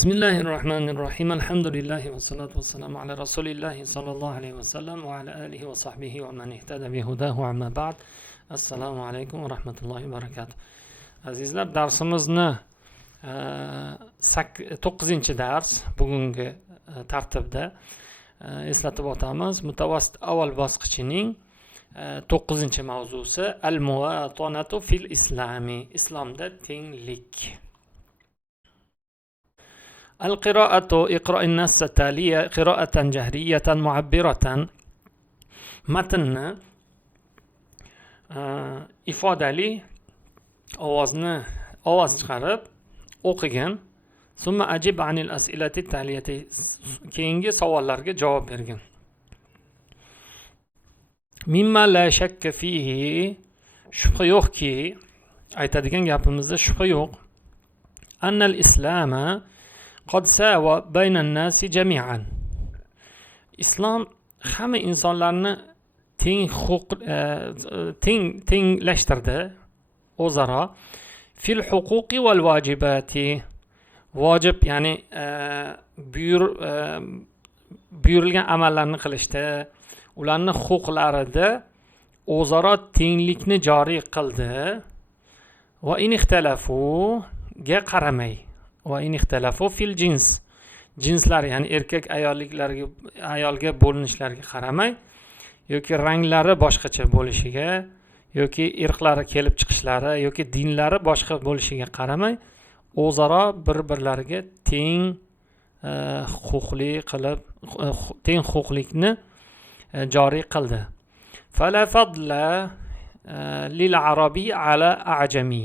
Bismillahirrahmanirrahim. Alhamdulillahi ve salatu ve selamu ala Resulillahi sallallahu aleyhi ve sellem ve ala alihi ve sahbihi ve men ihtada bihudahu amma ba'd. Assalamu aleykum ve rahmetullahi ve berekatuh. Azizlar, darsimizni 9-chi dars bugungi tartibda eslatib o'tamiz. Mutavassit avval bosqichining 9-chi mavzusi al-muvatanatu fil islami. Islomda tenglik. القراءة اقرأ النص التالية قراءة جهرية معبرة متن ifodali ovoz chiqarib o'qigan. Summa ajib anil as'ilati taliyati, keyingi savollarga javob bergan. Mimma la shakka fihi, shubha yo'qki, aytadigan gapimizda shubha yo'q. Annal islama qad sawa baynan nasi jami'an. Islom hamma insonlarni tenglashtirdi o'zaro. Fil huquqi val vojibati, vojib ya'ni buyurilgan amallarni qilishda, ularni huquqlarida o'zaro tenglikni joriy qildi. Va in ixtalafu ga qaramay, va in ixtalafu fil jins, jinslar ya'ni erkak ayolga bo'linishlariga qaramay, yoki ranglari boshqacha bo'lishiga, yoki irqlari kelib chiqishlari, yoki dinlari boshqa bo'lishiga qaramay, o'zaro bir-birlariga teng huquqlikni joriy qildi. Fala fadla lil arabiy ala a'jami.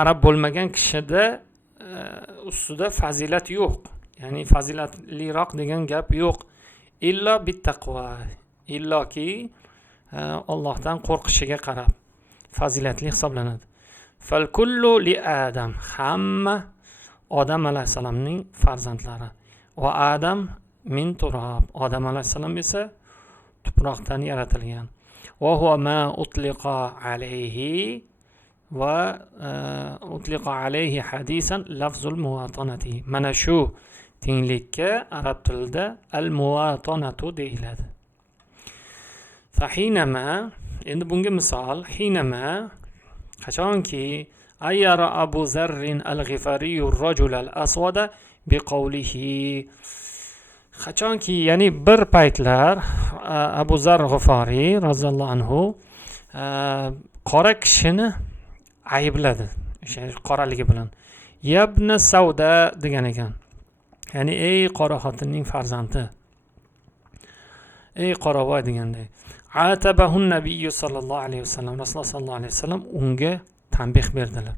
Arab bo'lmagan kishida ustida fazilat yo'q. Ya'ni fazilatliroq degan gap yo'q. Illo bittaqvo, illoki Allohdan qo'rqishiga qarab fazilatli hisoblanadi. Fal kullu li Adam, hamma Odam alayhisalomning farzandlari. Va Adam min turab, Odam alayhisalom esa tuproqdan yaratilgan. Va huwa ma utliqa alayhi va utliqa alayhi hadisan lafzul muvatanati. Mana shu tenglikka arab tilida al-muvatanatu deyiladi. Fahinama, endi bunga misol, hinama, qachonki ayyara Abu Zarrin al-Ghifari ar-rajul al-aswada biqawlihi, qachonki ya'ni bir paytlar Abu Zar G'iforiy roziyallohu anhu qora kishini aybladi, o'sha qoraligi bilan. Yabna Sauda degan ekan. Ya'ni ey qora xotinning farzandi, ey qoravoy deganday. Atabahu nabiy sallallohu alayhi vasallam, Rasululloh sallallohu alayhi vasallam unga tanbih berdilar.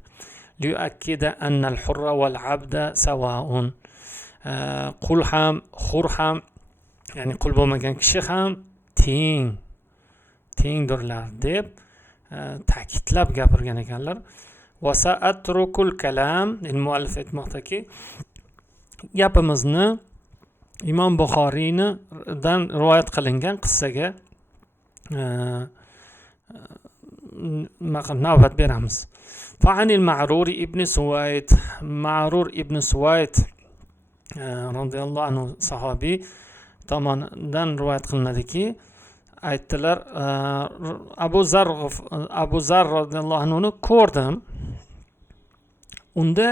Liyuakkida anna al-hurra wal abda sawaun. Qul ham, hur ham, ya'ni qul bo'lmagan kishi ham tengdirlar deb ta'kidlab gapirgan ekanlar. Va sa'atrukul kalam, muallif aytmoqdaki, gapimizni Imom Buxoriydan rivoyat qilingan qissaga navbat beramiz. Fa'anil Ma'rur ibn Suwayd, Ma'rur ibn Suwayd radhiyallohu anhu sahobiy tomonidan rivoyat qilinadiki, aytdilar, Abu Zar radhiyallohu anhuni ko'rdim. Unda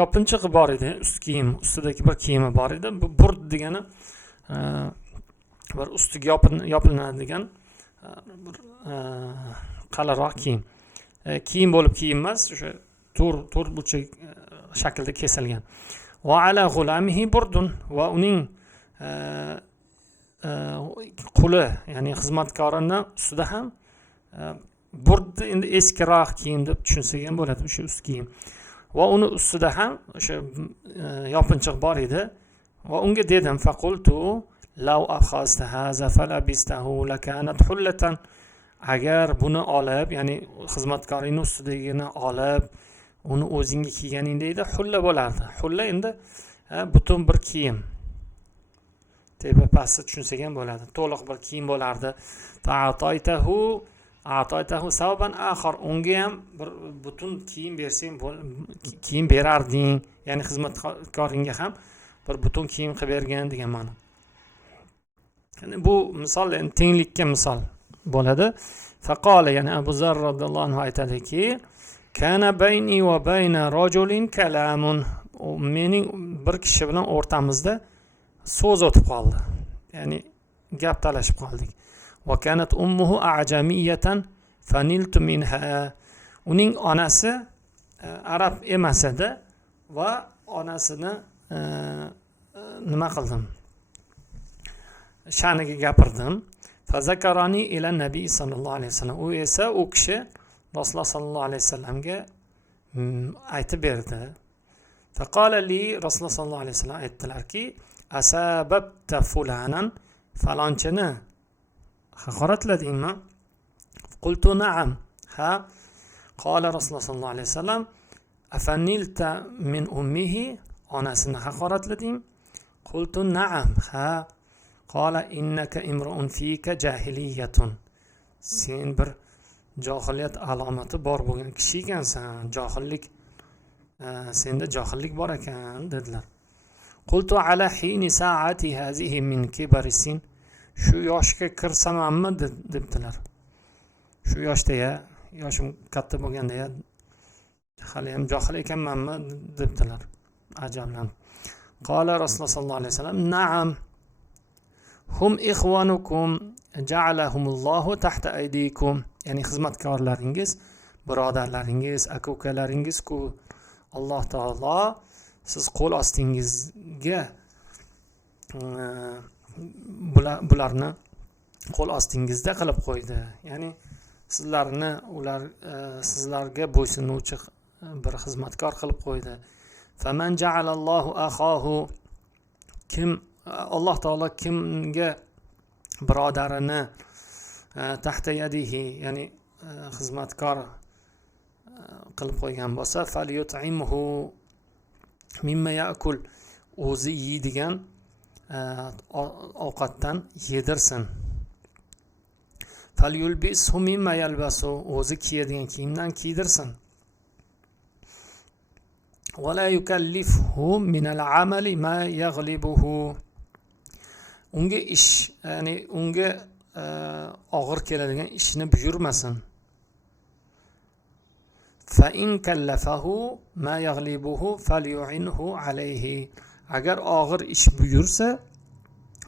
yopinchig'i bor edi, ustidagi bir kiyimi bor edi. Bu burd degani bir ustiga yopiladigan bir qalinroq kiyim bo'lib kiyim emas, o'sha to'r burchak shaklda kesilgan. Va ala g'ulamihi burdun, va uning quli ya'ni xizmatkorining ustida ham burd, endi eskiroq kiyim deb tushunsak ham bo'ladi, o'sha ust kiyim. Va uni ustida ham o'sha yopinchiq bor edi. Va unga dedim, faqultu law akhazta hadha falabistahu lakanat hullatan. Agar buni olib, ya'ni xizmatkoringning ustidagini olib, uni o'zingga kiyganingda edi, hulla bo'lardi. Hulla endi butun bir kiyim. Tepa pasti tushunsak ham bo'ladi. To'liq bir kiyim bo'lardi. Ta'ataytahu a'toytahu savban akhar, unga ham bir butun kiyim bersang kiyim berarding, ya'ni xizmatkoringga ham bir butun kiyim qilib bergan degan ma'no. Yani bu misol endi tenglikka misol bo'ladi. Faqala, ya'ni Abu Zar radhiyallohu anhu aytadiki, kana bayni va bayna rajulin kalamun, mening bir kishi bilan o'rtamizda so'z o'tib qoldi, ya'ni gap talashib qoldik. Va kanat ummuhu a'jamiyatan faniltu minha, uning onasi arab emas edi va onasini nima qildim, sha'niga gapirdim. Fazakarani ila nabiy sallallohu alayhi vasallam, u esa u kishi Rasululloh sallallohu alayhi vasallamga aytib berdi. Faqala li, Rasululloh sallallohu alayhi vasallam aytdilarki, asababta fulanan, falonchini haqoratladingmi? Qultu na'am, ha. Qala Rasululloh sallallohu alayhi vasallam, afanilta min ummihi, onasini haqoratlading? Qultu na'am, ha. Qala innaka imru'un fika jahiliyatun, sen bir johiliyat alomati bor bo'lgan kishi ekansan, johillik, senda johillik bor ekan dedilar. Qultu ala hini sa'ati hazihi min kibari sin, shu yoshga kirsamanmi debdilar. Shu yoshda, yoshim katta bo'lganda hali ham johil ekanmanmi debdilar ajablanib. Qala Rasululloh sallallohu alayhi vasallam, na'am, hum ikhwanukum ja'alahumullohu tahta aydikum, ya'ni xizmatkorlaringiz, birodarlaringiz, aka-ukalaringiz-ku, Alloh taolo siz qo'l ostingizga bularni qo'l ostingizda qilib qo'ydi, ya'ni sizlarni ular sizlarga bo'ysunuvchi bir xizmatkor qilib qo'ydi. Faman ja'alallohu akhahu, kim Alloh taolo kimga birodarini tahta yadihi, ya'ni xizmatkor qilib qo'ygan bo'lsa, falyut'imhu mimma ya'kul, o'zi yeydigan ovqatdan yedirsin. Falyulbishu mimma yalbasu, o'zi kiyadigan kiyimdan kiydirsin. Va la yukallifhu min al-amali ma yaghlibuhu, unga ish, ya'ni unga og'ir keladigan ishni buyurmasin. Fa in kallafahu ma yaghlibuhu falyu'inhu alayhi, agar og'ir ish buyursa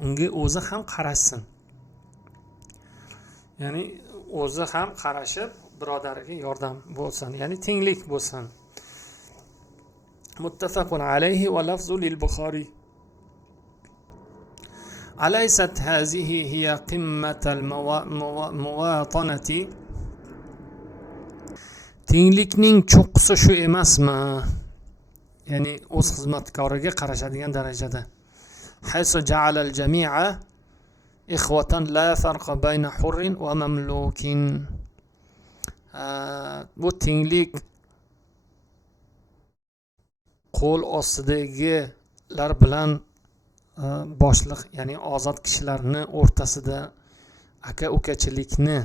unga o'zi ham qarashsin, ya'ni o'zi ham qarashib birodariga yordam bo'lsin, ya'ni tenglik bo'lsin. Muttafaqun alayhi va lafzu lil Buxoriy. Alaysat hazihi hiya qimmatal muwatanati, tenglikning cho'qqisi shu emasmi? Ya'ni o'z xizmatkoriga qarashadigan darajada. Haysu ja'ala al-jami'a ikhwatan la farqa bayna hurrin va mamlukin. Bu tenglik qo'l ostidagilar bilan boshliq, ya'ni ozod kishilarni o'rtasida aka-ukachilikni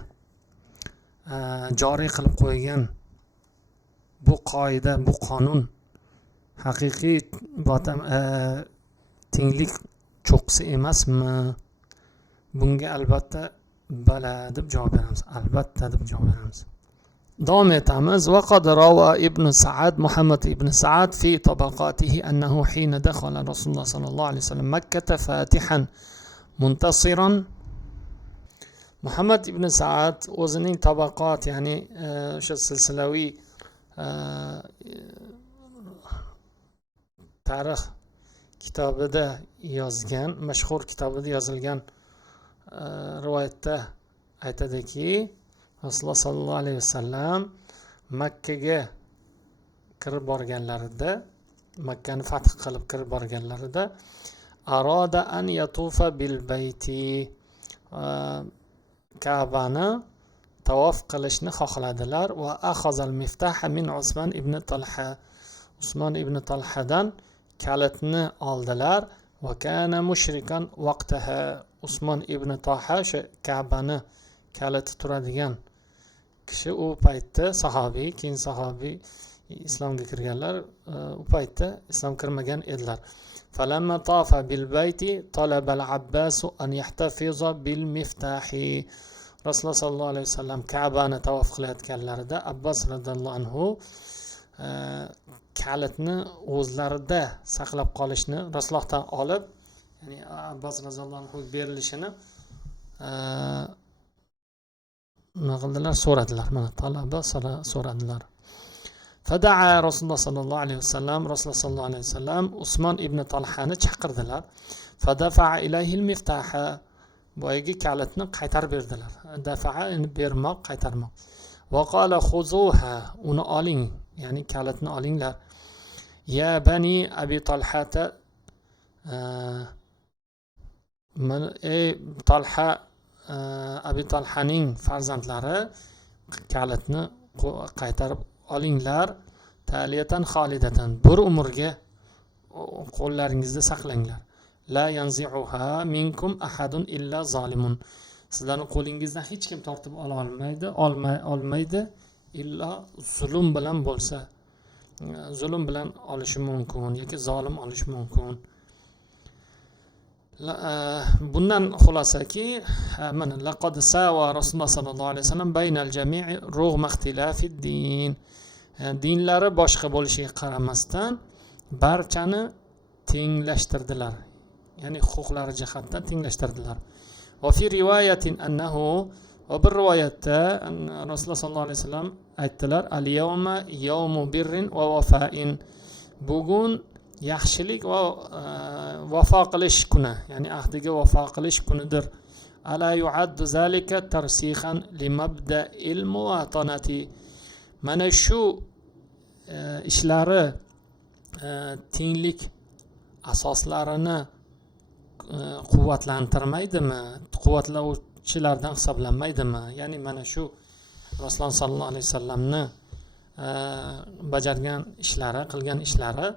joriy qilib qo'ygan bu qoida, bu qonun haqiqiy tenglik cho'qqisi emasmi? Bunga albatta bala deb javob beramiz, albatta deb javob beramiz. Davom etamiz. Va qad rawa ibn Sa'ad, Muhammad ibn Sa'ad fi tabaqatihi annahu hina dakhala Rasululloh sallallohu alayhi vasallam Makkah fatihan muntasiran. Muhammad ibn Sa'ad o'zining tabaqat, ya'ni o'sha silsilaviy tarix kitobida yozgan, mashhur kitobida yozilgan rivoyatda aytadiki, Rasululloh sallallohu alayhi vasallam Makkaga kirib borganlarida, Makkani fath qilib kirib borganlarida, aroda an yatufa bil bayti, Ka'bani tavof qilishni xohladilar. Va akhazal miftaha min Usmon ibn Talha, Usmon ibn Talhadan kalitni oldilar. Va kana mushrikan vaqtaha, Usmon ibn Talha o'sha Ka'bani kaliti turadigan kishi u paytda sahobiy, keyin sahobiy islomga kirganlar, u paytda islom kirmagan edilar. فلما طاف بالبيت طلب العباس أن يحتفظ بالمفتاح. Rasululloh sollallohu alayhi vasallam Ka'bani tavof qilayotganlarida Abbos radhiyallohu anhu kalitni o'zlarida saqlab qolishni Rasulullohdan olib, ya'ni Abbos radhiyallohu anhu berilishini nima qildilar, so'radilar. Mana talaba so'radilar. Fada'a Rasululloh sollallohu alayhi vasallam, Rasululloh sollallohu alayhi vasallam Usmon ibn Talhani chaqirdilar. Fadafa'a ilayhi al-miftaha, boyagi kalitni qaytarib berdilar. Dafa'a bermoq, qaytarmoq. Va qala khuzuha, uni oling, ya'ni kalitni olinglar. Ya bani Abi Talhata, ey Talha, Abi Talhaning farzandlari, kalitni qaytarib olinglar. Taliyatan xolidatan, bir umrga qo'llaringizda saqlanglar. La yanzi'uha minkum ahadun illa zolimun, sizlarning qo'lingizdan hech kim tortib ola olmaydi illo zulm bilan bo'lsa, zulm bilan olishi mumkin yoki zolim olishi mumkin. Bundan xulosaki, mana laqad sawa Rasululloh sollallohu alayhi vasallam baynal jami'i rug'ma ixtilafid din, dinlari boshqa bo'lishiga qaramasdan barchani tenglashtirdilar, ya'ni huquqlari jihatdan tenglashtirdilar. Va fi rivoyatin annahu, va bir rivoyatda Rasululloh sollallohu alayhi vasallam aytdilar: al yawma yawmu birrin va vafa'in, bugun yaxshilik va vafo qilish kuni, ya'ni ahdiga vafo qilish kunidir. Ala yu'addu zalika tarsihan limabda'il muwatanati, mana shu ishlari tenglik asoslarini quvvatlantirmaydimi, quvvatlovchilardan hisoblanmaydimi? Ya'ni mana shu Rasululloh sollallohu alayhi vasallamni bajargan ishlari, qilgan ishlari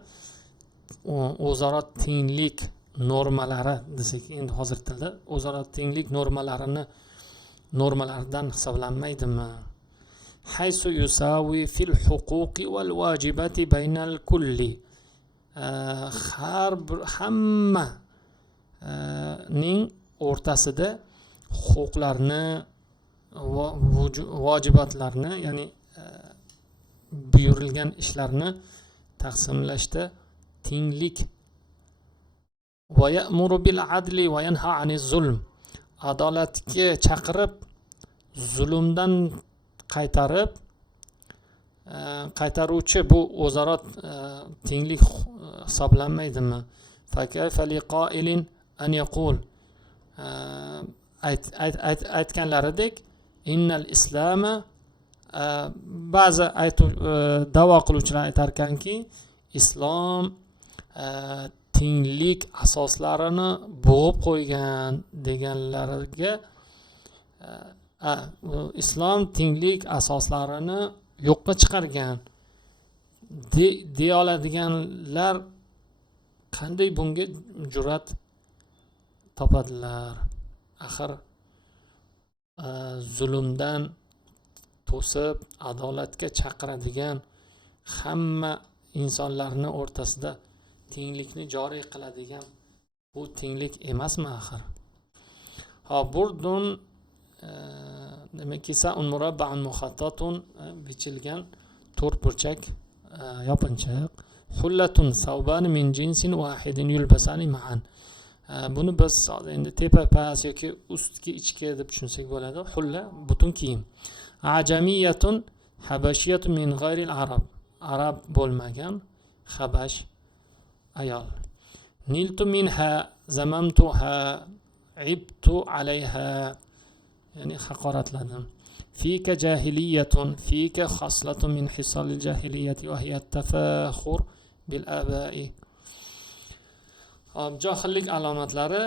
o'zaro tenglik normalari desak, endi hozir tilda o'zaro tenglik normalaridan hisoblanmaydimi? Haysu yusawi fil huquqi wal wajibati baynal kulli, har bir hammaning o'rtasida huquqlarni va vojibotlarni, ya'ni buyurilgan ishlarni taqsimlashda tenglik. Va ya'muru bil adli va yanha aniz zulm, adolatga chaqirib zulmdan qaytarib, qaytaruvchi bu o'zaro tenglik hisoblanmaydimi? Fakayfa liqa'ilin an yaqul, aytganlaridek, innal islama, ba'zi da'vo qiluvchilar aytar ekanki, islom tenglik asoslarini bo'g'ib qo'ygan deganlarga, islom tenglik asoslarini yo'qqa chiqargan deya oladiganlar qanday bunga jur'at topadilar? Axir zulmdan to'sib adolatga chaqiradigan, hamma insonlarning o'rtasida tenglikni joriy qiladigan bu tenglik emasmi axir? Burdun, demak, kisaun murabba'un muxattatun, bichilgan to'rtburchak yopinchiq. Hullatun savban min jinsin wahidin yulbasani ma'an. Buni biz endi tepa past yoki ustki ichki deb tushunsak bo'ladi. Hulla butun kiyim. Ajamiyatun habashiyatun min g'ayril arab, arab bo'lmagan habash ayol. Niltu minha zamamtuha ibtu alayha, ya'ni haqoratladim. Fika jahiliyatun, fika khaslatun min hisalil jahiliyati va hiya tafakhur bil aba'i. Johillik alomatlari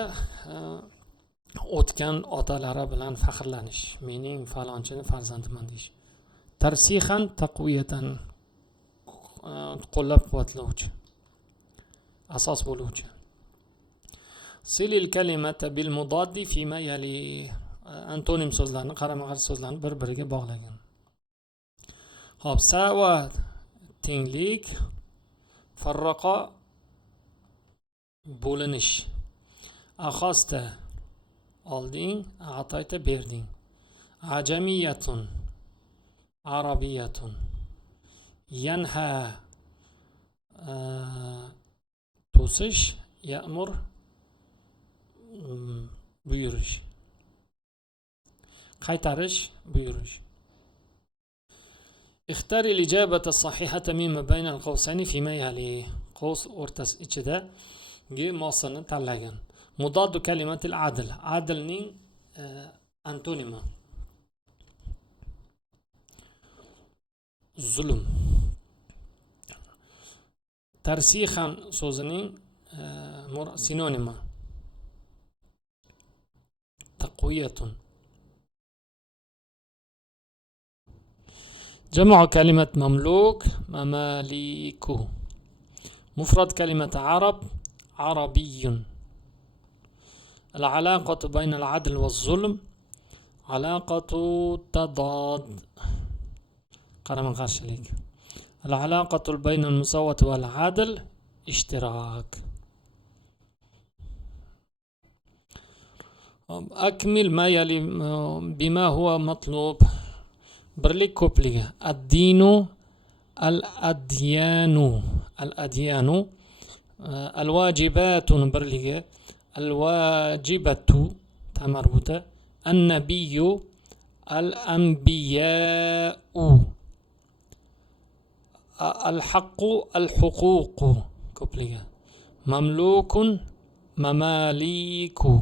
o'tgan otalari bilan faxrlanish, mening falonchini farzandiman deyish. Tarsihan taqviyatan, qo'llab-quvvatlovchi, asos bo'luvchi. Silil kalimata bil mudaddi fima yali, antonim so'zlarni, qarama-qarshi so'zlarni bir-biriga bog'lagan. hop, sawa tenglik, farraqa bo'linish, akhasta olding, a'tayta berding, ajamiyatun arabiyatun, yanha to'sish, ya'mur buyurish, qaytarish, buyurish. اختار الإجابة الصحيحة مما بين القوسين فيما يلي. قوس o'rtasi ichidagi mosini tanlagan. Mudoddu kalimatil adl. Adlning antonimi. Zulm. Tarsixan so'zining sinonimi. Taqwiyatun. جمع كلمة مملوك مماليك. مفرد كلمة عرب عربي. العلاقة بين العدل والظلم علاقة تضاد. قرم قرشليك. العلاقة بين المساواة والعدل اشتراك. أكمل ما يلي بما هو مطلوب. birlik ko'pligi. Ad-dinu al-adyanu. Al-adyanu. Al-wajibatun birligi. Al-wajibatu tamarbuta. An-nabiyyu al-anbiya'u. Al-haqqu al-huququ ko'pligi. Mamlukun mamaliku.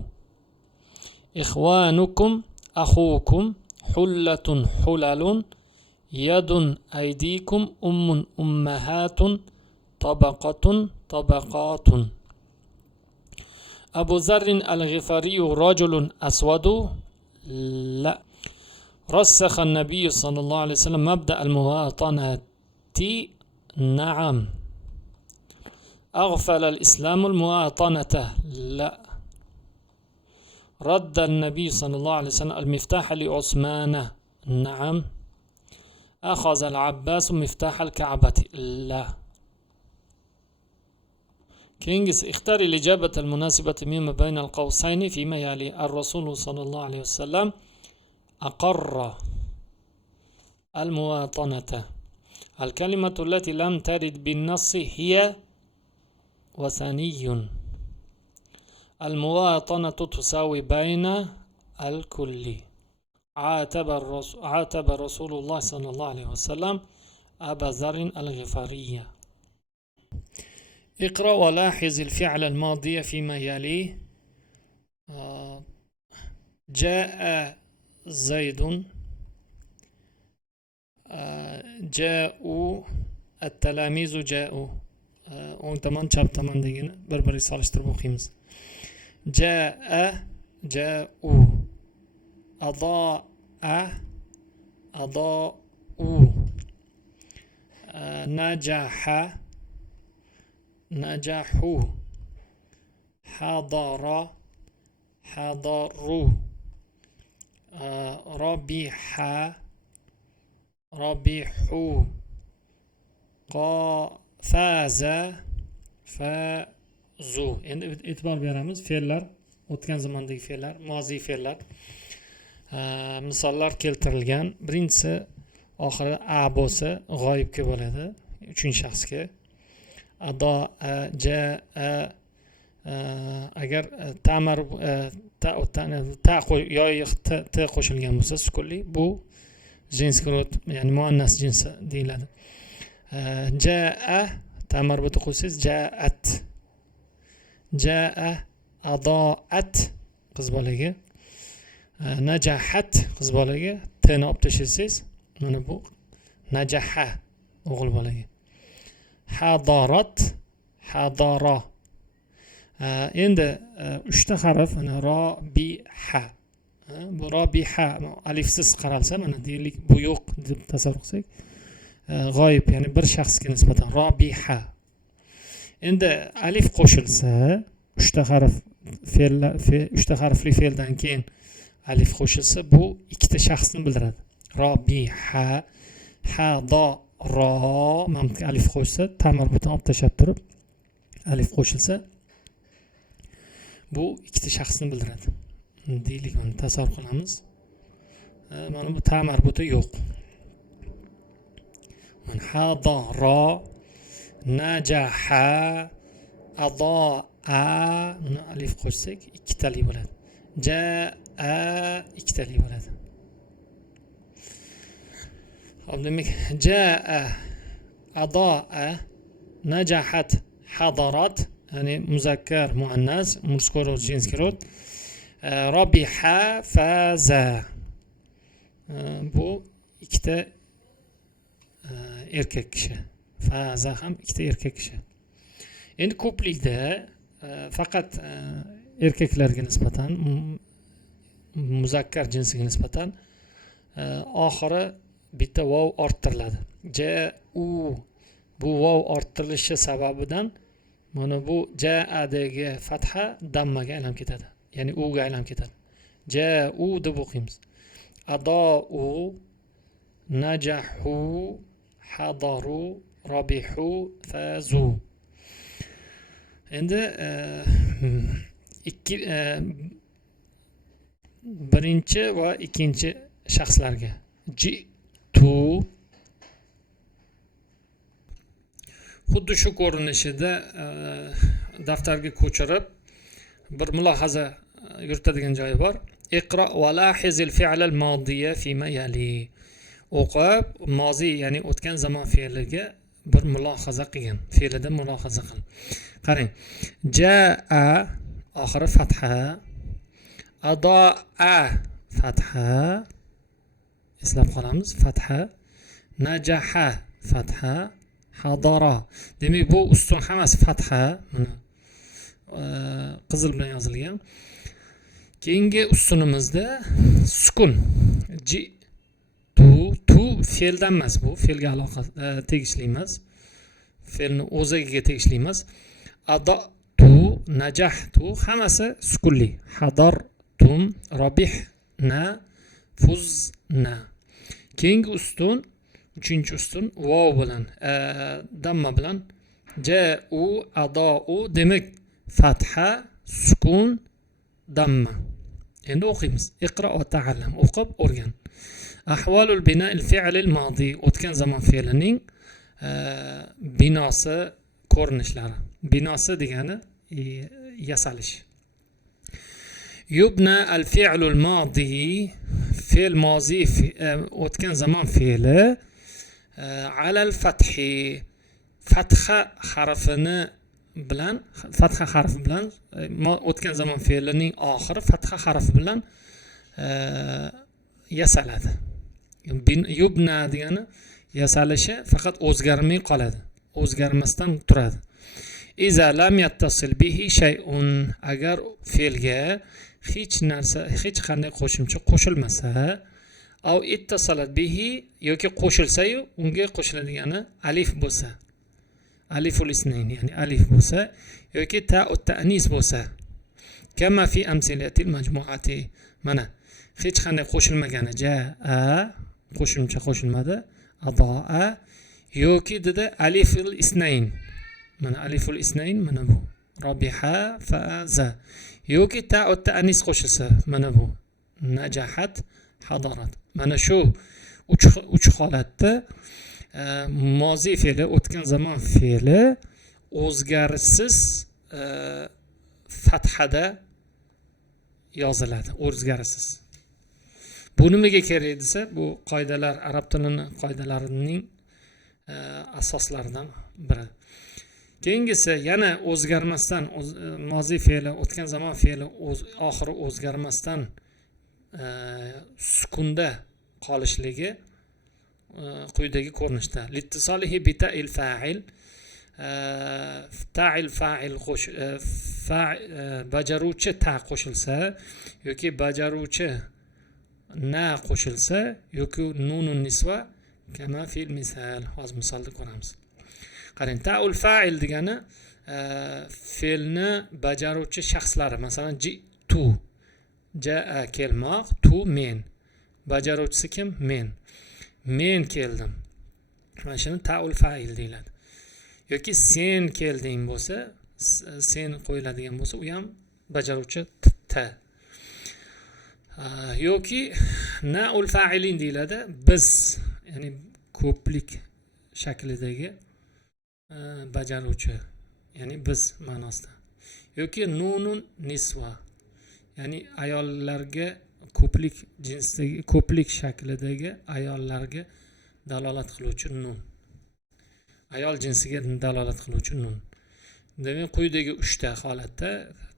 Ikhwanukum akhukum. حلة حلل. يد أيديكم أمهات. طبقة طبقات. أبو ذر الغفاري رجل أسود. لا. رسخ النبي صلى الله عليه وسلم مبدأ المواطنة. نعم. أغفل الإسلام المواطنة. لا. رد النبي صلى الله عليه وسلم المفتاح لعثمان. نعم. أخذ العباس مفتاح الكعبة. لا. كينجس اختار الإجابة المناسبة مما بين القوسين فيما يلي. الرسول صلى الله عليه وسلم أقر المواطنة. الكلمة التي لم ترد بالنص هي وثني. المواطنة تساوي بين الكل. عاتب رسول الله صلى الله عليه وسلم أبا ذر الغفاري. اقرأ ولاحظ الفعل الماضي فيما يلي. جاء زيد. جاءوا التلاميذ جاءوا. o'ng tomon chap tomon degani bir-biriga solishtirib o'qiymiz. جاء جاءوا. أضاء أضاءوا. نجح نجحوا. حضر حضروا. ربح ربحوا. فاز فازوا. endi e'tibor beramiz. Fe'llar, o'tgan zamondagi fe'llar, moziy fe'llar. Misollar keltirilgan. Birinchisi oxiri a bo'lsa g'oyibga bo'ladi, uchinchi shaxsga. Ado, ja, agar ta'mar ta qo'shilgan bo'lsa sukunli, bu jinsiy rod, ya'ni muannas jinsi deyiladi. Jaa ta'marbuta qo'ysangiz jaat. Jaa adoat qiz bolaga. Najahat qiz bolaga tni olib tashlasangiz, mana bu najaha o'g'il bolaga. Hadarat hadara. Endi 3 ta harf, mana robiha. Bu robiha alifsiz qaralsa, mana deylik bu yo'q deb tasavvur qilsak, g'oyib, ya'ni bir shaxsga nisbatan robiha. Endi alif qo'shilsa, 3 ta harf fe'llar, 3 ta harfli fe'ldan keyin alif qo'shilsa, bu ikkita shaxsni bildiradi. Robiha hadara mana bu alif qo'shsa ta marbutani olib tashlab turib alif qo'shilsa bu ikkita shaxsni bildiradi deylik. Mana tasavvur qilamiz. Mana bu ta marbuti yo'q. Mana hadara, najaha, adaa, buni alif qo'shsak ikkitali bo'ladi. Jaa ikkitali bo'ladi. Hop, demak jaa, adaa, najahat, hadarat, ya'ni muzakkar, muannas, murskiy rod, jinskiy rod. Rabiha, faza. Bu ikkita erkak kishi. Faza ham ikkita erkak kishi. Endi ko'plikda faqat erkaklarga nisbatan muzakkar jinsiga nisbatan oxiri bitta vov orttiriladi. Ja-u bu vov orttirilishi sababidan mana bu ja-adagi fatha dammaga aylanib ketadi. Ya'ni uga aylanib ketadi. Ja-u deb o'qiymiz. Adou, najahu, hadaru, rabihu, fazu. Endi birinchi va ikkinchi shaxslarga jitu xuddi shu ko'rinishida daftarga ko'chirib bir mulohaza yuritadigan joyi bor. Iqro va lahizil fi'lal modiya fima yali. O'qib, mozi ya'ni o'tgan zamon fe'liga bir mulohaza qilgan. Fe'lida mulohaza qil. Qarang. Jaa oxiri fatha, adaa fatha, eslab qolamiz, fatha, najaha fatha, hadara. Demak bu ustun hammasi fatha, mana qizil bilan yozilgan. Keyingi ustunimizda sukun. Tu fe'ldan emas, bu fe'lga tegishli emas. Fe'lni o'ziga tegishli emas. Adatu, najahtu hammasi sukunli. Hadartum, rabihna, fuzna. Keyingi ustun, uchinchi ustun vov bilan, damma bilan ja'u, adau, demak fatha, sukun, damma. Endi o'qiymiz. Iqro va ta'allam. O'qib o'rgan. Ahvolul bina'il fi'lil madi, o'tgan zamon fe'lining binosi, ko'rinishlari. Binosi degani yasalish. Yubna al-fi'lul madi, fe'l mozi, o'tgan zamon fe'li alal fathi, fatha harfini bilan, fatha harfi bilan, o'tgan zamon fe'lining oxiri fatha harfi bilan yasaladi. Yubna degani yasalishi faqat o'zgarmay qoladi. O'zgarmasdan turadi. Iza lam yattasil bihi shay'un, agar fe'lga hech narsa, hech qanday qo'shimcha qo'shilmasa, aw ittasalat bihi yoki qo'shilsa-yu, unga qo'shiladigani alif bo'lsa, aliful isnayn, ya'ni alif bo'lsa yoki ta'ut ta'nis bo'lsa, kama fi amsilatil majmuati, mana hech qanday qo'shilmagani, jaa qo'shimcha qo'shilmadi, adaa yoki dedi aliful isnayn, mana aliful isnayn, mana bu rabiha, faza, yoki ta'ut ta'nis qo'shilsa, mana bu najahat, hadarat. Mana shu uch holatda mozi fe'li, o'tgan zamon fe'li o'zgarishsiz fathada yoziladi, o'zgarishsiz. Bu nimaga kerak desa, bu qoidalar, arab tilining qoidalarining asoslaridan biri. Keyingisi yana o'zgarmasdan, mozi fe'li, o'tgan zamon fe'li oxiri o'zgarmasdan sukunda qolishligi quyidagi ko'rinishda. Littisolihi bi ta'il fa'il, ta'il fa'il bajaruvchi ta qo'shilsa yoki bajaruvchi na qo'shilsa yoki nunun nisva, kama fil misal. Hozir misolda ko'ramiz. Qarang, ta'ul fa'il degani fe'lni bajaruvchi shaxslari, masalan jitu, jaa kelmoq, tu men. Bajaruvchisi kim? Men. Men keldim. mana shuni taul fa'il deyiladi. Yoki sen kelding bo'lsa, sen qo'yiladigan bo'lsa, u ham bajaruvchi t. Yoki naul fa'ilin deyiladi. Biz, ya'ni ko'plik shaklidagi bajaruvchi, ya'ni biz ma'nosida. Yoki nunun nisva, ya'ni ayollarga ko'plik jinsidagi, ko'plik shaklidagi ayollarga dalolat qiluvchi nun. Ayol jinsiga dalolat qiluvchi nun. Demak, quyidagi 3 ta holatda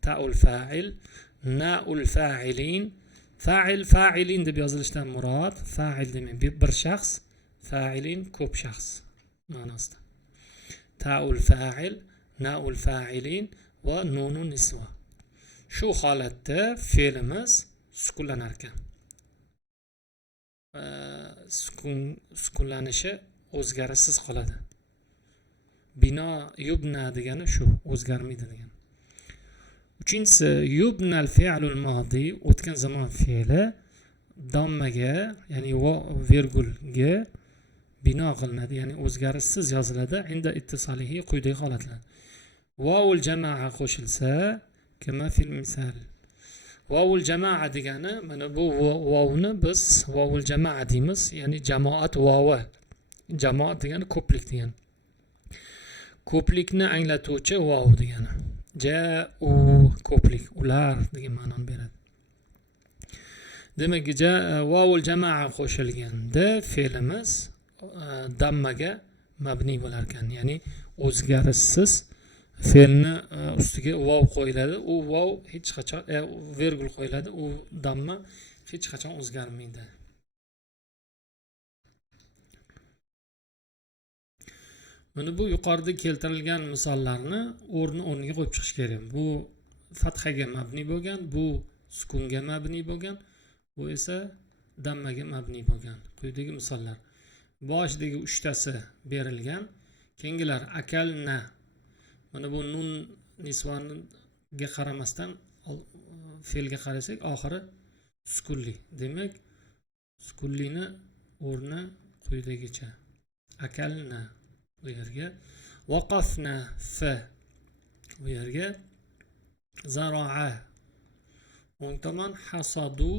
ta'ul fa'il, naul fa'ilin, fa'ilin deb yozilishidan murod fa'il demak bir shaxs, fa'ilin ko'p shaxs ma'nosida. Ta'ul fa'il, naul fa'ilin va nunun nisva. Shu holatda fe'limiz sukunlanar ekan. Sukunlanishi o'zgarishsiz qoladi. Bino yubna degani shu, o'zgarmaydi degani. Uchinchisi, yubnal fi'lul modi, o'tgan zamon fe'li dammaga, ya'ni virgulga bino qilinadi, ya'ni o'zgarishsiz yoziladi. Inda ittisolihi, quyidagi holatlar. Vovul jamoa qo'shilsa, kama fil misal. Vovul jamoa degani, mana bu vovni biz vovul jamoa deymiz, ya'ni jamoat vovi. Jamoat degani ko'plik degani. Ko'plikni anglatuvchi vov degani. Ja'u ko'plik, ular degan ma'noni beradi. Demak, vovul jamoa qo'shilganda fe'limiz dammaga mabni bo'lar ekan, ya'ni o'zgarishsiz fe'lni ustiga vov qo'yiladi. U vov hech qachon virgul qo'yiladi. U damma hech qachon o'zgarmaydi. Mana bu yuqorida keltirilgan misollarni o'rniga qo'yib chiqish kerak. Bu fathaga mabni bo'lgan, bu sukunga mabni bo'lgan, bu esa dammaga mabni bo'lgan. Quyidagi misollar. Boshidagi 3 tasi berilgan. Keyingilar akalna. Mana bu nun nisvoniga qaramasdan fe'lga qarasak, oxiri sukunli. Demak, sukunlini o'rni quyidagicha. Akalna bu yerga, waqafna fa bu yerga, zaro'a o'ng tomon, hasadu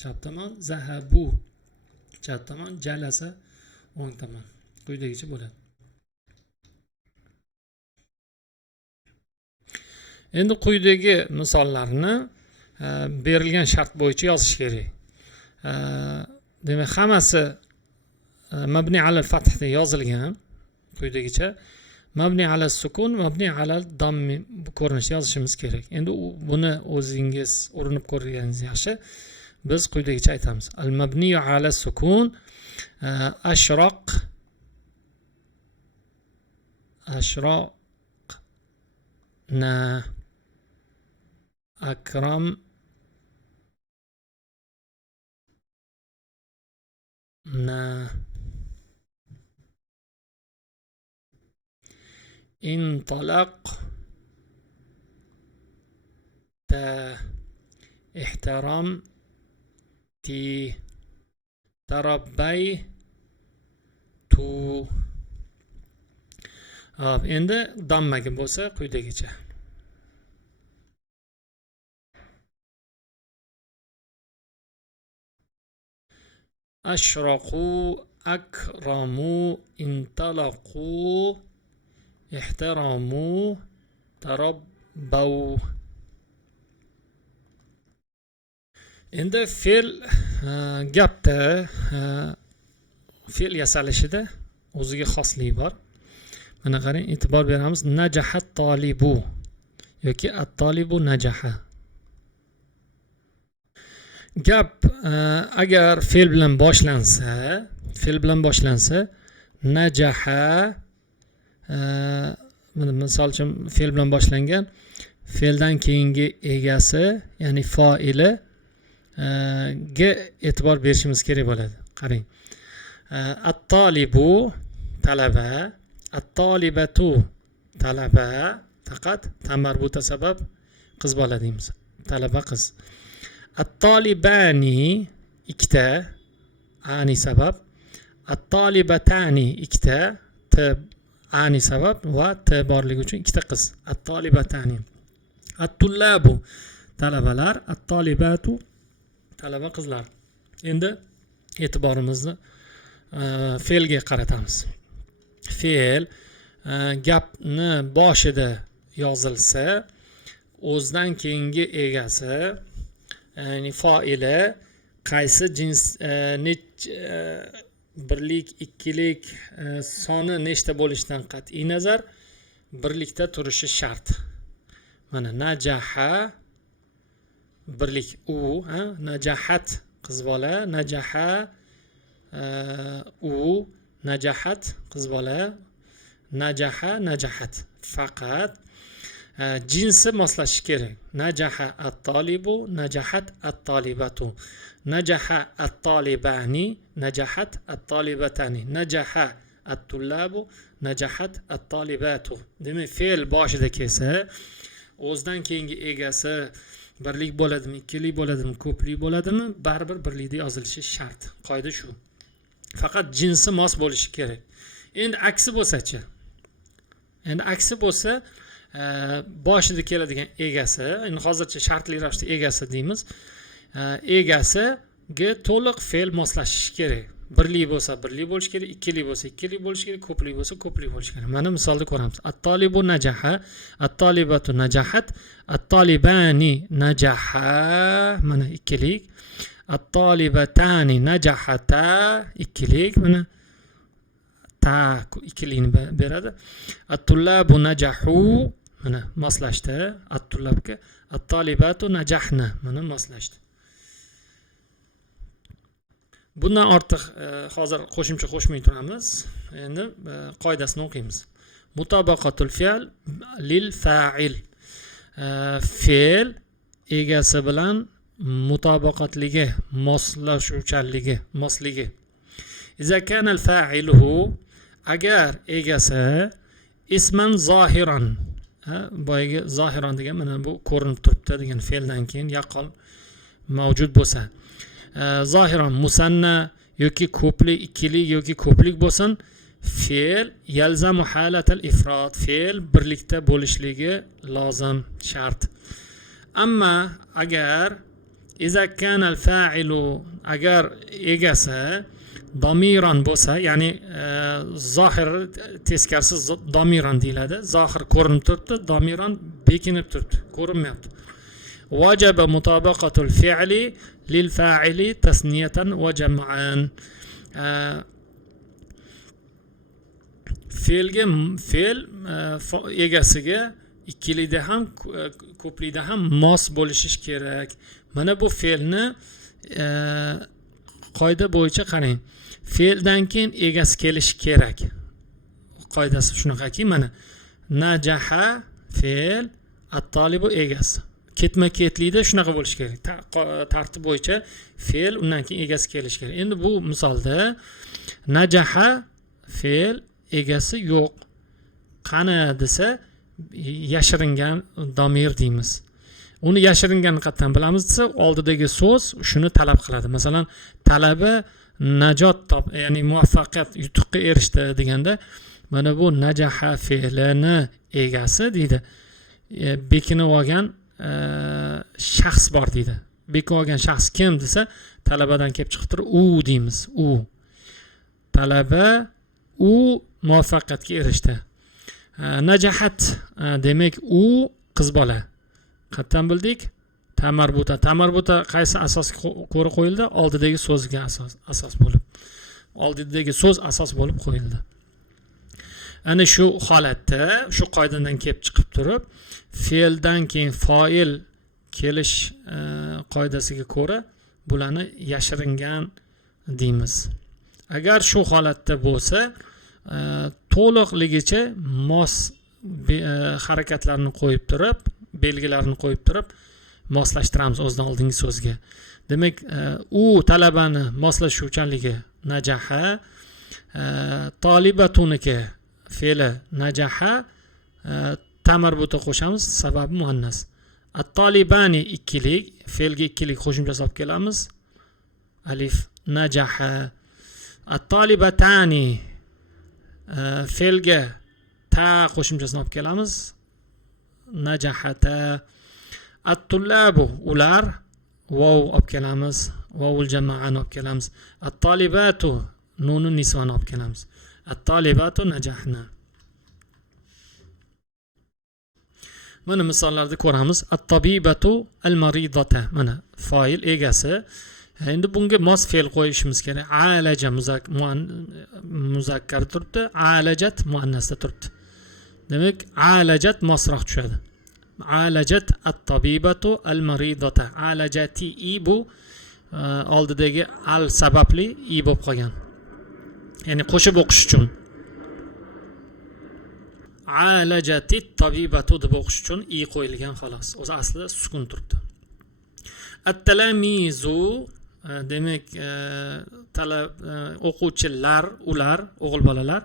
chap tomon, zahabu chap tomon, jalasa o'ng tomon. Quyidagicha bo'ladi. Endi quyidagi misollarni berilgan shart bo'yicha yozish kerak. Demak, hammasi mabni ala al-fathda yozilgan. Quyidagicha mabni ala sukun, mabni ala dammi ko'rinishda yozishimiz kerak. Endi buni o'zingiz urinib ko'rganingiz yaxshi. Biz quyidagicha aytamiz. Al-mabni ala sukun ashraqna akramna انطلقت احترمت تربيت. Endi dammaga bo'lsa quyidagicha. Ashraqu, akramu, intalaqu, ihtaramu, tarabbaw. Endi fe'l gapda fe'l yasalishida o'ziga xosligi bor. Mana qarang, e'tibor beramiz. Najahat tolibu yoki at-tolibu najaha. Gap agar fe'l bilan boshlansa, najaha, misol uchun fe'l bilan boshlangan, fe'ldan keyingi egasi, ya'ni fa'ili ga e'tibor berishimiz kerak bo'ladi. Qarang. At-tolibu talaba, at-tolibatu talaba, faqat tamarbuta sabab qiz bola deymiz. Talaba qiz. At-tolibani ikkita, ani sabab, at-tolibatani ikkita, t ani sabab va t borligi uchun ikkita qiz. At-tolibatani. At-tullabu talabalar, at-tolibatu talaba qizlar. Endi e'tiborimizni fe'lga qaratamiz. Fe'l gapni boshida yozilsa, o'zidan keyingi egasi, ya'ni fa'ili qaysi jins birlik, ikkilik soni nechta bo'lishidan qat'iy nazar birlikda turishi shart. Mana najaha birlik u, najahat qiz bola, najaha u, najahat qiz bola, najaha najahat. Faqat jinsi moslashishi kerak. Najaha at-tolibu, najahat at-tolibatu. Najaha at-tolibani, najahat at-tolibatani. Najaha at-tullabu, najahat at-tolibatu. Demak, fe'l boshida kelsa, o'zidan keyingi egasi birlik bo'ladimi, ikkilik bo'ladimi, ko'plik bo'ladimi, baribir birlikda yozilishi shart. Qoida shu. Faqat jinsi mos bo'lishi kerak. Endi aksi bo'lsa-chi? Endi aksi bo'lsa, boshida keladigan egasi, endi hozircha shartli ravishda egasi deymiz. Egasiga to'liq fe'l moslashishi kerak. Birlik bo'lsa birlik bo'lishi kerak, ikkilik bo'lsa ikkilik bo'lishi kerak, ko'plik bo'lsa ko'plik bo'lishi kerak. Mana misolda ko'ramiz. At-tolibu najaha, at-tolibatu najahat, at-tolibani najaha, mana ikkilik. At-tolibatani najahata, ikkilik, mana ta ikkilikni beradi. At-tullabu najahu, mana moslashdi. At-tullabga at-tolibatu najahna, mana moslashdi. Bundan ortiq hozir qo'shimcha qo'shmay turamiz. Endi qoidasini o'qiymiz. Mutabaqatul fi'l lil fa'il. Fe'l egasi bilan mutabaqatligi, moslashuvchanligi, mosligi. Iza kana al-fa'iluhu, agar egasi isman zohiran, boyagi zohiran degan mana bu ko'rinib turibdi degan fe'ldan keyin yaqqol mavjud bo'lsa, zohiran musanna yoki ko'plik, ikkilik yoki ko'plik bo'lsin, fe'l yalzamu halatal ifrod, fe'l birlikda bo'lishligi lozim, shart. Amma agar iza kana al-fa'ilu, agar egasi domiran bo'lsa, ya'ni zohir teskarisi domiran deyiladi. Zohir ko'rinib turibdi, domiran bekinib turibdi, ko'rinmayapti. Vajaba mutabaqatul fi'li lil fa'ili tasniyatan va jam'an. Fe'l egasiga ikkilikda ham ko'plikda ham mos bo'lishi kerak. Mana bu fe'lni qoida bo'yicha qarang. Fe'ldan keyin egasi kelishi kerak. Qoidasi shunaqaki, mana najaha fe'l, at-tolibu egasi. Ketma-ketlikda shunaqa bo'lishi kerak. Tartib bo'yicha fe'l, undan keyin egasi kelishi kerak. Endi bu misolda najaha fe'l egasi yo'q. Qani desa, yashiringan domir deymiz. Uni yashiringan qatdan bilamiz desa, oldidagi so'z shuni talab qiladi. Masalan, talaba najot top, ya'ni muvaffaqiyat, yutuqqa erishdi deganda, mana bu najaha fe'lini egasi deydi. Bekinib olgan shaxs bor deydi. Bekinib olgan shaxs kim desa, talabadan kelib chiqib turib u deymiz. U talaba, u muvaffaqiyatga erishdi. Najahat demak u qiz bola. Qattan bildik? Tamarbuta. Tamarbuta qaysi asosga ko'ra qo'yildi? Oldidagi so'zga asos bo'lib. Oldidagi so'z asos bo'lib qo'yildi. Ana shu holatda, shu qoidadan kelib chiqib turib, fe'ldan keyin fa'il kelish qoidasiga ko'ra bularni yashiringan deymiz. Agar shu holatda bo'lsa, to'liqligicha mos harakatlarni qo'yib turib, belgilarni qo'yib turib moslashtiramiz o'zidan oldingi so'zga. Demak, u talabani moslashuvchanligi najaha, tolibatuniki fe'li najaha, tamarbuta qo'shamiz, sababi muannas. At-tolibani ikkilik, fe'lga ikkilik qo'shimcha solib kelamiz. Alif najaha. at-talibatani fe'lga ta qo'shimchasini olib kelamiz. Najahata. At-tullabu ular vov olib kelamiz. Vovul jamoani olib kelamiz. At-talibatu nunu nisvani olib kelamiz. At-talibatu najahna. Mana misollarda ko'ramiz. At-tabibatu al-maridata. Mana fa'il egasi. Endi bunga mos fe'l qo'yishimiz kerak. Alaja muzakkar turibdi, alajat muannasda turibdi. Demak, alajat mosroq tushadi. Alajat at-tabibatu al-maridata. Alajati bu oldidagi al sababli i bo'lib qolgan. Ya'ni qo'shib o'qish uchun. Alajati at-tabibatu deb o'qish uchun i qo'yilgan xolos. O'zi aslida sukun turibdi. At-talamizu demak o'quvchilar, ular, o'g'il bolalar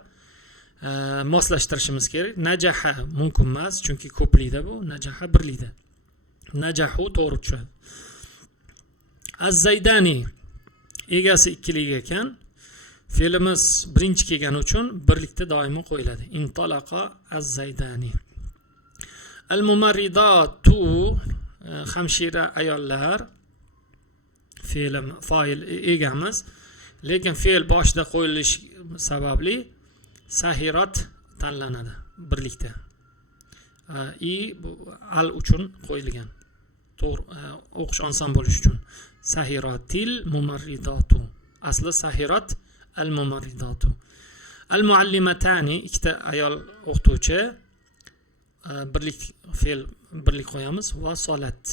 moslashtirishimiz kerak. Najaha mumkin emas, chunki ko'plikda bu. Najaha birlikda. Najahu to'g'ri tushadi. Az-Zaydani egasi ikkilik ekan. Fe'limiz birinchi kelgani uchun birlikda doimo qo'yiladi. Intalaqa az-Zaydani. Al-mumarridatu hamshira ayollar fe'lim fa'il egamiz, lekin fe'l boshida qo'yilish sababli sahirat tanlanadi birlikda. Al uchun qo'yilgan. To'g'ri o'qish oson bo'lishi uchun. Sahiratil mumarridatu. Asli sahirat al mumarridatu. Al muallimatani ikkita ayol o'qituvchi birlik fe'l birlik qo'yamiz va solat.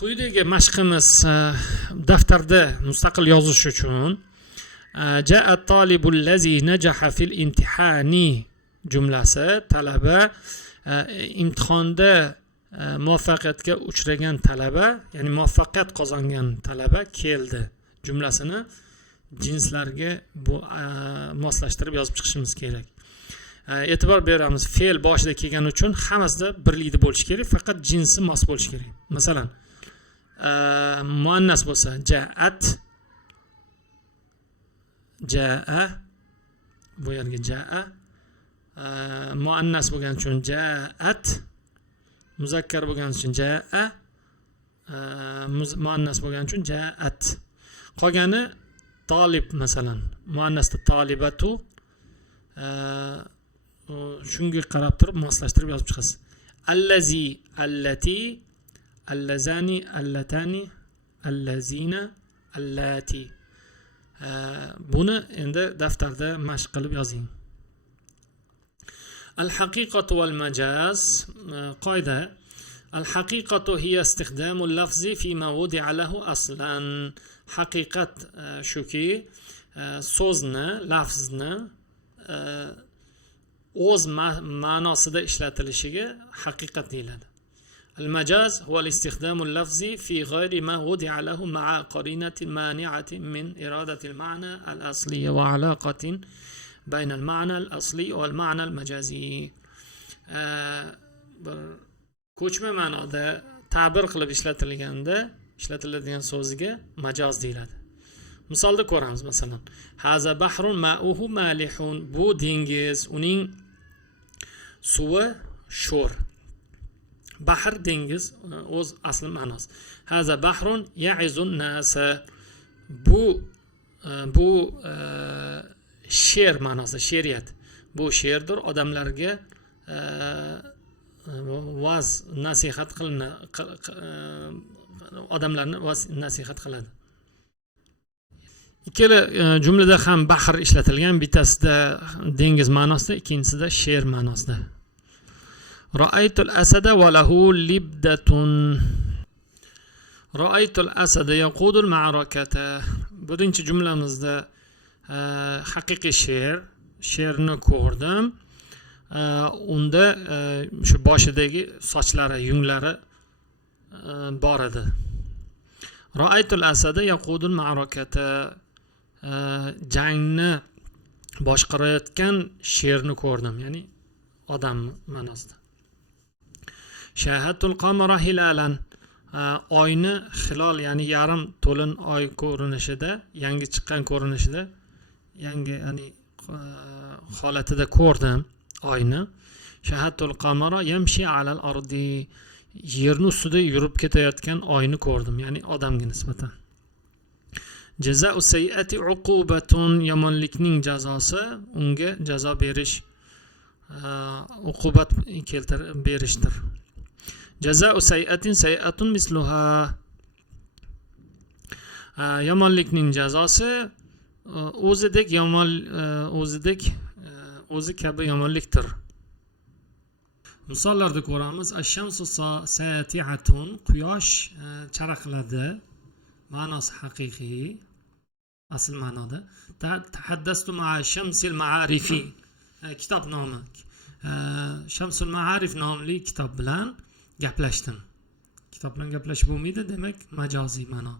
Quyidagi mashqimiz daftarda mustaqil yozish uchun ja'a at-talibul lazi najaha fil imtihani jumlasi talaba imtihonda muvaffaqiyatga uchragan talaba, ya'ni muvaffaqiyat qozongan talaba keldi jumlasini jinslarga bu moslashtirib yozib chiqishimiz kerak. E'tibor beramiz, fe'l boshida kelgani uchun hammasida birlikda bo'lishi kerak, faqat jinsi mos bo'lishi kerak. Masalan, muannas bo'lsa ja'at, ja'a, bu yerga ja'a, muannas bo'lgani uchun ja'at, muzakkar bo'lgani uchun ja'a, muannas bo'lgani uchun ja'at. Qolgani talib masalan, muannasda talibatu shunga qarab turib moslashtirib yozib chiqasiz. Allazi, allati, allazani, allatani, allazina, allati. Buni endi daftarda mashq qilib yozing. Al-haqiqatu wal majaz qoida. Al-haqiqatu hiya istikhdamu al-lafzi fi ma wudi'a lahu aslan. Haqiqat shuki so'zni, lafzni o'z ma'nosida ishlatilishiga haqiqat deyiladi. Al-majaz huwa al-istikhdamu al-lafzi fi ghayri ma wudi'a lahu ma'a qarinatin mani'atin min iradati al-ma'na al-asli wa 'alaqatin bayna al-ma'na al-asli wa al-ma'na al-majazi. Ko'chma ma'noda ta'bir qilib ishlatiladigan so'ziga majoz deyiladi. Misolda ko'ramiz, masalan, haza bahrun ma'uhu malihun. Bu dengiz, uning suvi sho'r. Bahr dengiz o'z asli ma'nosi. Haza bahrun ya'izun nasa. Bu she'r ma'nosi, she'riyat. Bu she'rdir, odamlarga vaz nasihat odamlarni nasihat qiladi. Ikkala jumlada ham bahr ishlatilgan, bittasida dengiz ma'nosida, ikkinchisida she'r ma'nosida. Ra'aytul asada va lahu libdatun. Ra'aytul asada yaqudul ma'rakata. Birinchi jumlamizda haqiqiy she'rni ko'rdim. Unda shu boshidagi sochlari, yunglari bor edi. Ra'aytul asada yaqudul ma'rakata. Jangni boshqarayotgan sherni ko'rdim, ya'ni odam ma'nosida. Shahatul qamara hilalan. oyni hilol ya'ni yarim to'lin oy ko'rinishida, yangi chiqqan ko'rinishida, yangi ya'ni holatida ko'rdim oyni. Shahadtul qamara yamshi alal ardi, yerni ustida yurib ketayotgan oyni ko'rdim, ya'ni odamga nisbatan. Jaza'u sayyiati uqubatun, yomonlikning jazosi unga jazo berish, uqubat keltirib berishdir. Jaza'u sayyiatin sayyiatun misluha, yomonlikning jazosi o'zidek yomon, o'zi kabi yomonlikdir. Misollarda ko'ramiz. Ash-shamsu sati'atun, quyosh charaqladi. Ma'nosi haqiqiy, asl ma'noda. Tahaddastu ma'a shamsil ma'arifi, kitob nomi. Shamsul ma'arif nomli kitob bilan gaplashdim. Kitob bilan gaplashib bo'lmaydi, demak majoziy ma'no.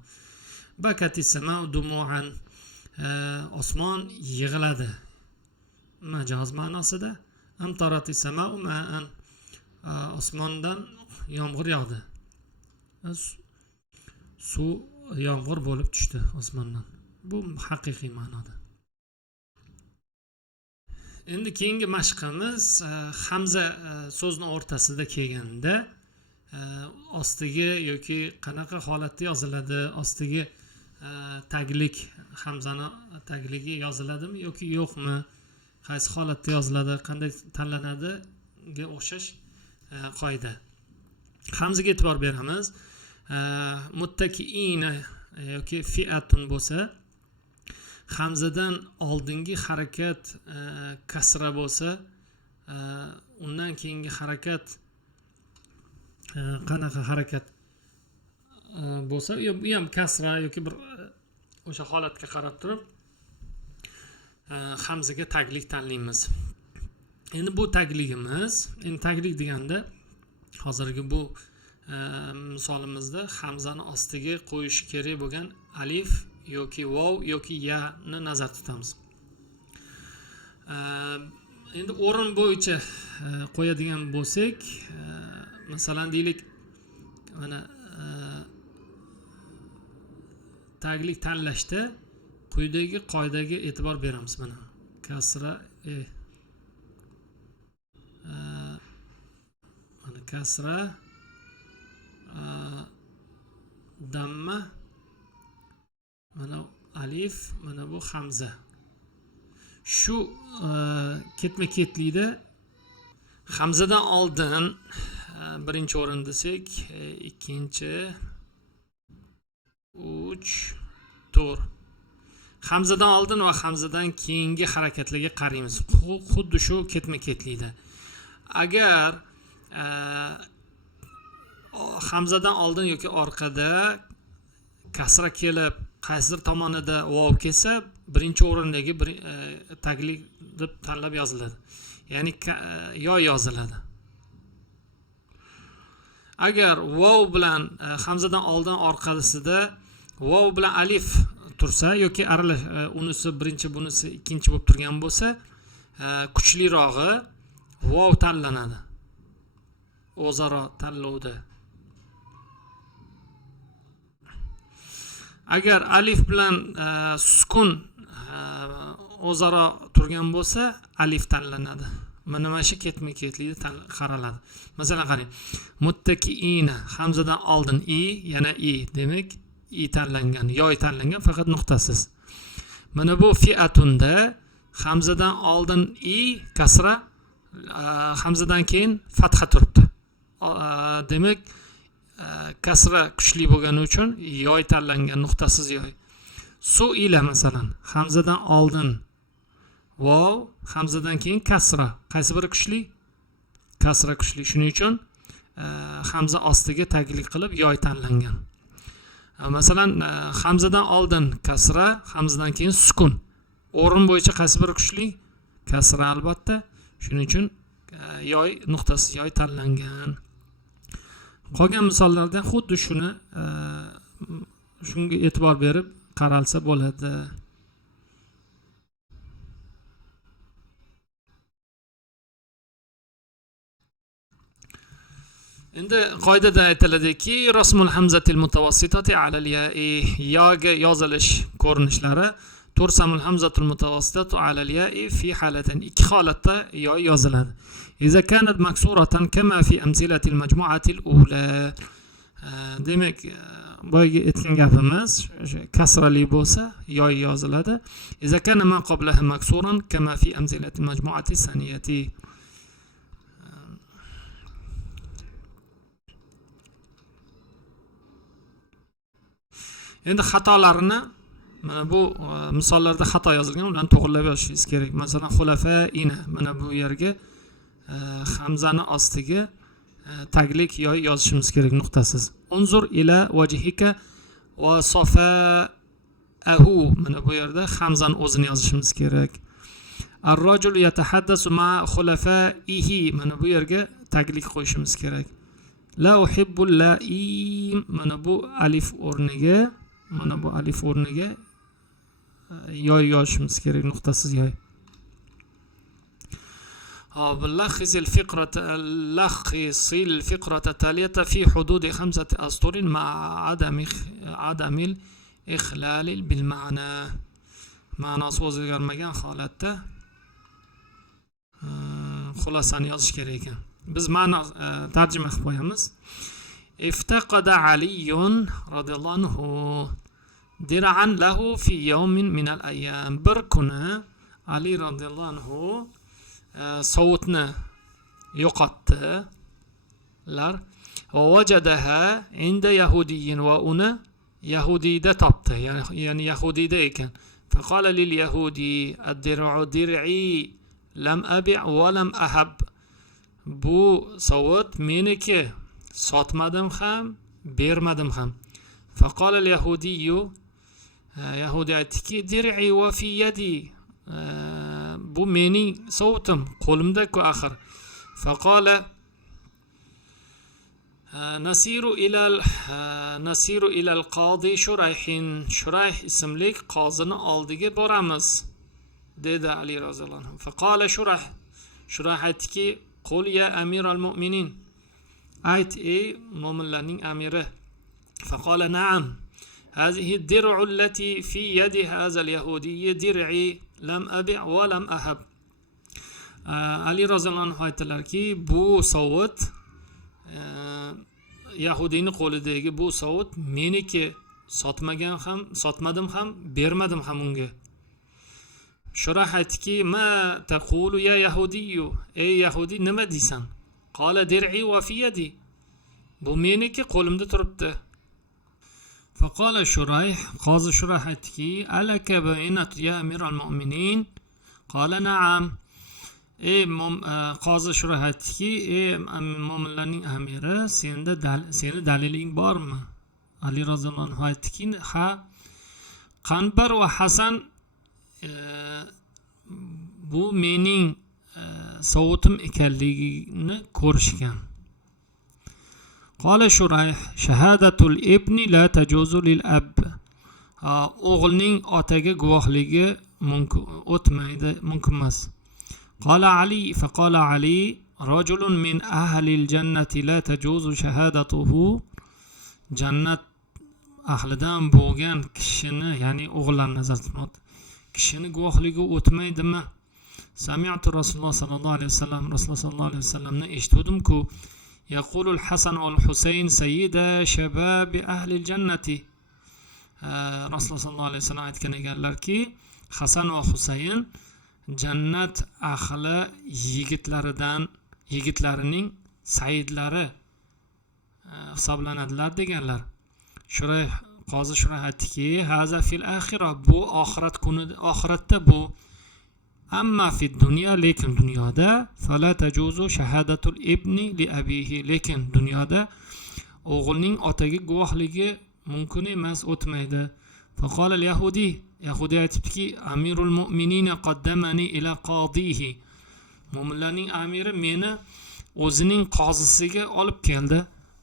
Bakati sama'u dumu'an, osmon yig'ladi, majoz ma'nosida. Amtarati sama'u ma'an, osmondan yomg'ir yog'di, suv yomg'ir bo'lib tushdi osmondan. Bu haqiqiy ma'noda. Endi keyingi mashqimiz hamza so'zni o'rtasida kelganda ostiga yoki qanaqa holatda yoziladi, ostiga taglik, hamzani tagligi yoziladimi yoki yo'qmi, qaysi holatda yoziladi, qanday tanlanadiga o'xshash qoida. Hamzaga e'tibor beramiz. Muttakiina yoki fi'atun bo'lsa, hamzadan oldingi harakat kasra bo'lsa, undan keyingi harakat qanaqa harakat bo'lsa, bu ham kasra yoki bir o'sha holatga qarab turib hamzaga taglik tanlaymiz. Endi bu tagligimiz, endi taglik deganda hozirgi bu misolimizda hamzani ostiga qo'yish kerak bo'lgan alif yoki vov yoki ya ni nazarda tutamiz. Endi o'rin bo'yicha qo'yadigan bo'lsak, masalan deylik, mana taglik tanlashda quyidagi qoidaga e'tibor beramiz. Mana kasra, mana kasra, damma, mana alif, mana bu hamza. Shu ketma-ketlikda hamzadan oldin birinchi o'rin desak, ikkinchi, 3, 4. Hamzadan oldin va hamzadan keyingi harakatlarga qaraymiz. Xuddi shu ketma-ketlikda. Agar hamzadan oldin yoki orqada kasra kelib, qaysidir tomonida vov kelsa, birinchi o'rindagi taglik deb tanlab yoziladi. Ya'ni yo yoziladi. Agar vov bilan hamzadan oldin orqasida vov bilan alif tursa yoki aralash, unisi birinchi, bunisi ikkinchi bo'lib turgan bo'lsa, kuchlirog'i vov tanlanadi. O'zaro tanlovda. Agar alif bilan sukun o'zaro turgan bo'lsa, alif tanlanadi. Mana shu ketma-ketlikda qaraladi. Masalan qarang. Muttakiina, hamzadan oldin i, yana i, demak i tanlangan, yoy tanlangan, faqat nuqtasiz. Mana bu fi'atunda hamzadan oldin i kasra, hamzadan keyin fatha turibdi. Demak kasra kuchli bo'lgani uchun yoy tanlangan, nuqtasiz yoy. Su'ila masalan, hamzadan oldin vov, hamzadan keyin kasra. Qaysi biri kuchli? Kasra kuchli. Shuning uchun hamza ostiga taglik qilib yoy tanlangan. Masalan, hamzadan oldin kasra, hamzadan keyin sukun. O'rin bo'yicha qaysi biri kuchli? Kasra albatta. Shuning uchun yoy, nuqtasiz yoy tanlangan. Qolgan misollarda xuddi shunga e'tibor berib qaralsa bo'ladi. endi qoidada aytiladiki, rasmul hamzatil mutawassitati alal ya'i, yoga yozilish ko'rinishlari tursamul hamzatul mutawassitatu alal ya'i fi halatin, ikki holatda yo yoziladi. Iza kanat maksuratan kama fi amsilatil majmu'atil ula. Demak, boyagi aytgan gapimiz kasrali bo'lsa yoy yoziladi. Iza kana ma qablaha maksuran kama fi amsilatil majmu'ati saniyati. Endi xatolarini mana bu misollarda xato yozilgan, ularni to'g'rilab yozishingiz kerak. Masalan, xulafaina, mana bu yerga hamzani ostiga taglik yoy yozishimiz kerak, nuqtasiz. Unzur ila wajhika va safaahu, mana bu yerda hamzani o'zini yozishimiz kerak. Ar-rajul yatahaddasu ma khulafaihi, mana bu yerga taglik qo'yishimiz kerak. La uhibbul laim, mana bu alif o'rniga, mana bu alif o'rniga yoy yozishimiz kerak, nuqtasiz yoy. لخص الفقرة التالية في حدود 5 أسطر مع عدم الإخلال بالمعنى. ma'nosi o'zgarmagan holatda xulosani yozish kerak ekan. Biz ma'no tarjima qilib qo'yamiz. افتقد علي رضي الله عنه درعا له في يوم من الأيام. bir kuni Ali radhiyallohu anhu sovutni yo'qotdilar. ووجدها عند يهودي va uni yahudiyda topdi, ya'ni yahudiyda ekan. فقال لليهودي الدرع درعي لم أبع ولم أهب. bu sovut meniki, sotmadim ham, bermadim ham. فقال اليهودي, yahudi aytdiki, dir'i va fi yadi, bu mening sovutim, qo'limda-ku axir. فقال nasiru ilal qodi Shurayhin, Shurayh ismli qozini oldiga boramiz, dedi Ali roziyallohu anhu. فقال Shurayh aytdiki, qul ya amiral mu'minin, ayt ey mo'minlarning amiri. فقال نعم هذه الدرع التي في يد هذا اليهودي درعي لم أبع ولم أهب. Ali roziyallohu anhu aytdilarki, bu sovut, yahudiyning qo'lidagi bu sovut meniki, sotmadim ham, bermadim ham unga. Shurayh aytdiki, ma taqulu ya yahudiyu, ey yahudi, nima deysan? Qala dir'i va fi yadi, bu meniki, qo'limda turibdi. Faqala Shurayh, qozi Shurayh aytdiki, alaka bayinat ya amiral mu'minin. Qala na'am. Qozi Shurayh aytdiki, ey mo'minlarning amiri, seni daliling bormi? Ali roziyallohu anhu aytdiki, ha. Qanbar va Hasan bu mening sovutim ekanligini ko'rishgan. Qala Shurayh, shahadatul ibni la tajuzu lil ab. O'g'ilning otaga guvohligi o'tmaydi, mumkin emas. قال علي فقال علي رجل من أهل الجنة لا تجوز شهادته. jannat ahlidan bo'lgan kishini, ya'ni o'g'illarni nazarda tutmoqda, kishini guvohligi o'tmaydimi? Sami'tu Rasululloh sallallohu alayhi vasallam, Rasululloh sallallohu alayhi vasallamni eshitdim-ku, yaqulul Hasan val Husayn sayyida shababi ahli jannati. Rasululloh sallallohu alayhi vasallam aytgan ekanlarki, Hasan va Husayn jannat ahli yigitlarining sayyidlari hisoblanadilar deganlar. Qozi Shurayh aytdiki, haza fil axira, bu oxirat kunida, oxiratda bu. Amma fid dunya, lekin dunyoda fala tajuzu shahadatul ibni li abihi, lekin dunyoda o'g'ilning otaga guvohligi mumkin emas, o'tmaydi. Faqala al-yahudi, yahudi aytibdiki, amirul mu'minina qaddamani ila qadihi, mo'minlarning amiri meni o'zining qozisiga olib keldi.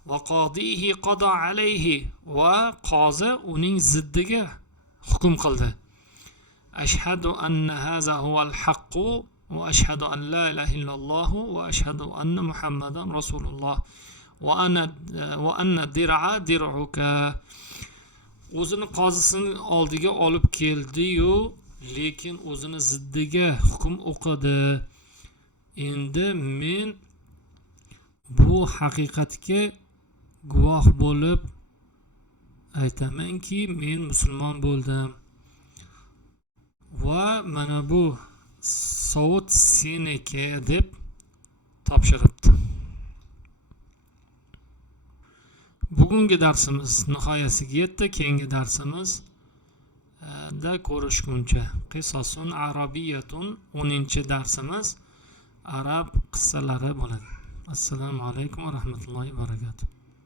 Va qadihi qada alayhi, va qozi uning ziddiga hukm qildi. Ashhadu anna haza huval haqqu va ashhadu an la ilaha illalloh va ashhadu anna Muhammadan rasululloh. va anna dir'a dir'uka. O'zini qozisini oldiga olib keldi-yu, lekin o'zini ziddiga hukm o'qidi. Endi men bu haqiqatga guvoh bo'lib aytamanki, men musulmon bo'ldim va mana bu sovut seniki deb topshiribdi. Bugungi darsimiz nihoyasiga yetdi. Keyingi darsimizda ko'rishguncha. Qisosun arabiyatun 10-darsimiz arab qissalari bo'ladi. Assalomu alaykum va rahmatullohi va barakatuh.